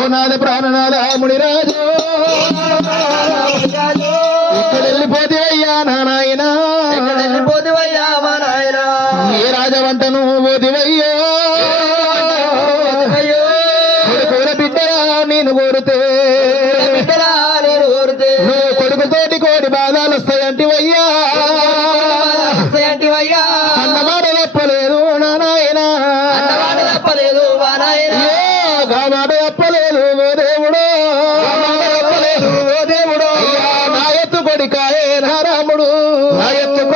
ఓ నాద ప్రాణనాథ మునిరాజు. ఇక్కడ వెళ్ళిపోతేవయ్యా నాయన వెళ్ళిపోతివయ్యా మా నాయనా. ఏ రాజవంటను పోతివయ్యో అయ్యో కొడుకుల బిడ్డ నేను కోరితే. నువ్వు కొడుకుతోటి కోడి బాధాలు వస్తాయంటివయ్యా. అన్నమాట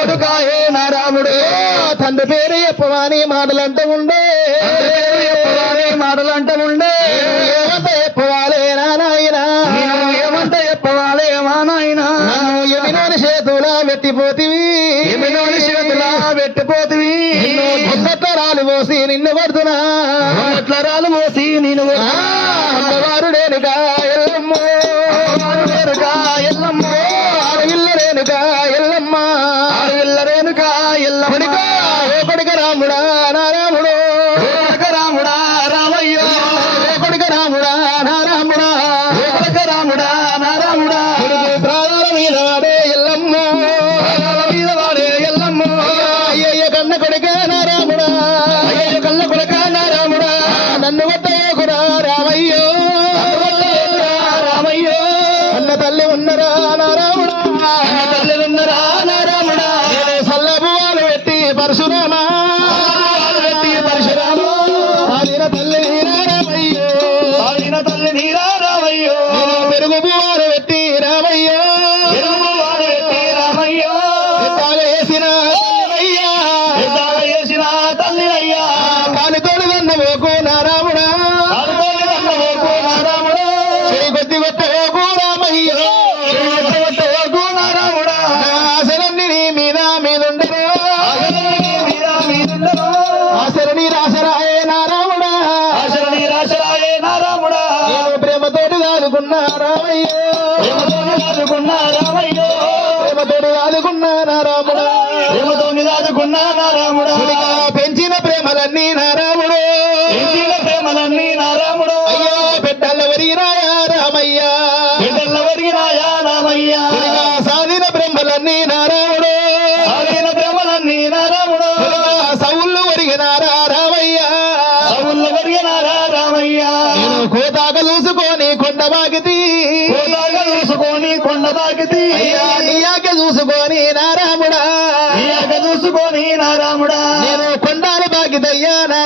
కొడుకాయే నా రాముడు తండ్రి పేరు చెప్పవాని మాటలంటే ఉండే. చెప్పవాని మాటలంటే ఉండే. ఏమంత చెప్పవాలే నా నాయన? ఏమంత చెప్పవాలే మా నాయన? ఎమినోని చేతులా పెట్టిపోతివి ఎమినోని చేతులా పెట్టిపోతివి రాలు పోసి నిన్ను కొడుతున్నా రాలు పోసి నిన్ను అమ్మవారు ఎల్లమ్మ. ఎల్లమ్మ. ఆడవిల్ల రేణుగా ఓ కొడుక రాముడా నా రాముడా. రాముడా. పెంచిన ప్రేమలన్నీ నా రాముడు. పెంచిన ప్రేమలన్నీ నా రాముడు. అయ్యో బిడ్డల వరిగినాయా రామయ్యా. బిడ్డల వరిగినాయా రామయ్యా. సాధిన బ్రహ్మలన్నీ నా రాముడు. సాధిన బ్రహ్మలన్నీ నా రాముడు. సౌళ్ళు వరిగినారా కోతాక చూసుకొని కొండ బాగితి నీయాక చూసుకొని నా రాముడా. నీయాక చూసుకొని నా రాముడా. నేను కొండాలు బాగిదయ్యా నా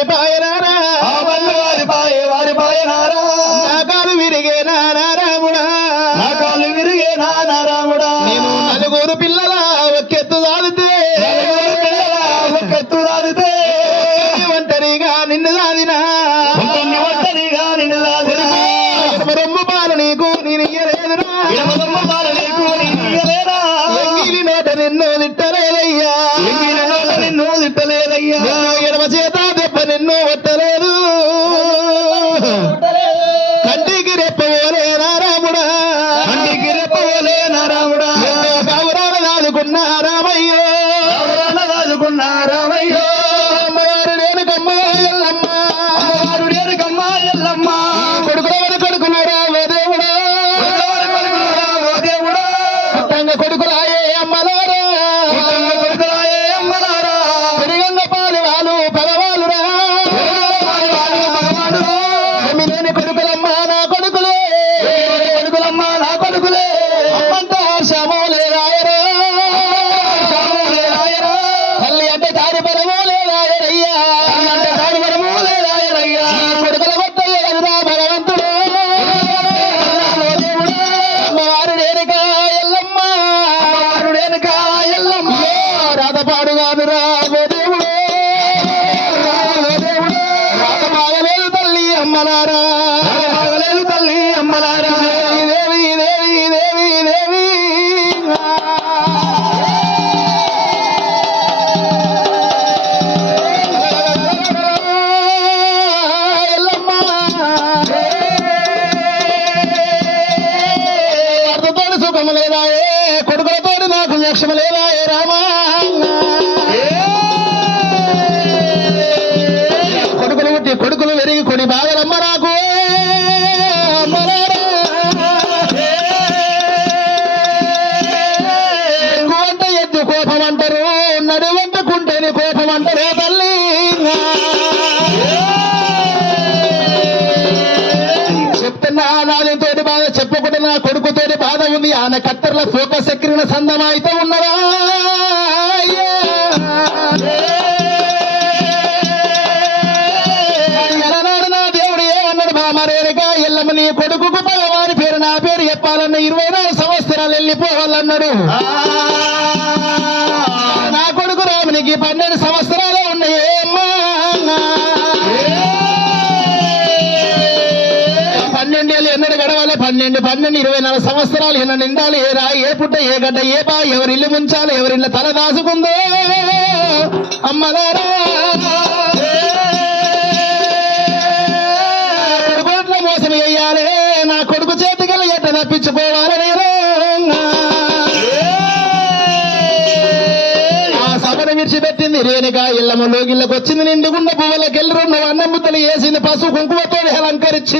పారి పాయనారా వారి పాయే వారి పాయనారా నా కాలు విరిగే నా కాలు విరిగే నా రాముడా నేను నలుగురు పిల్లల ఒక్కెత్తు దాదితే ఒక్కెత్తు దాదితే ఒంటరిగా నిన్ను దాదినా ఒంటరిగా నిన్ను దాదినా రొమ్ము పాలు నీకు నేను ఇయ్యలేదురా. రొమ్ము పాలు నీకు నేను ఇయ్యలేదా ఎంగిలి నోట నిన్ను తిట్టలేదయ్యా. ఎంగిలి నోట నిన్ను తిట్టలేదయ్యా. రాను రామదేవుడే రామదేవుడే రామలేదు తల్లి అమ్మలారా. రామలేదు తల్లి అమ్మలారా. దేవి దేవి దేవి దేవి. సుఖము లేదా కొడుకులతోటి రామా. ఎక్కిన సందం అయితే ఉన్నదా? అయ్యా. ఎలనాడు నా దేవుడు ఏమన్నాడు బామరేనుక ఎల్లమ్మ నీ కొడుకుకు భగవాని పేరు నా పేరు చెప్పాలన్న ఇరవై నాలుగు సంవత్సరాలు వెళ్ళిపోవాలన్నాడు. నా కొడుకు రామునికి పన్నెండు సంవత్సరాలే పన్నెండు పన్నెండు ఇరవై నాలుగు సంవత్సరాలు ఎన్న నిండాలి? ఏ రాయి ఏ పుట్ట ఏ గడ్డ ఏ బా ఎవరి ఇల్లు ముంచాలి? ఎవరి ఇల్లు తల దాచుకుందో? అమ్మలారా! మోసం వేయాలి. నా కొడుకు చేతికి ఎట్ట తప్పించుకోవాలి నేను? ఆ సభను విడిచిపెట్టింది రేణుక ఇళ్ళమ్మ లోగిళ్ళకి వచ్చింది నిండుగుండ పువ్వులకి వెళ్ళి రెండు అన్నం ముద్దలు వేసింది పసుపు కుంకుమతో అలంకరించింది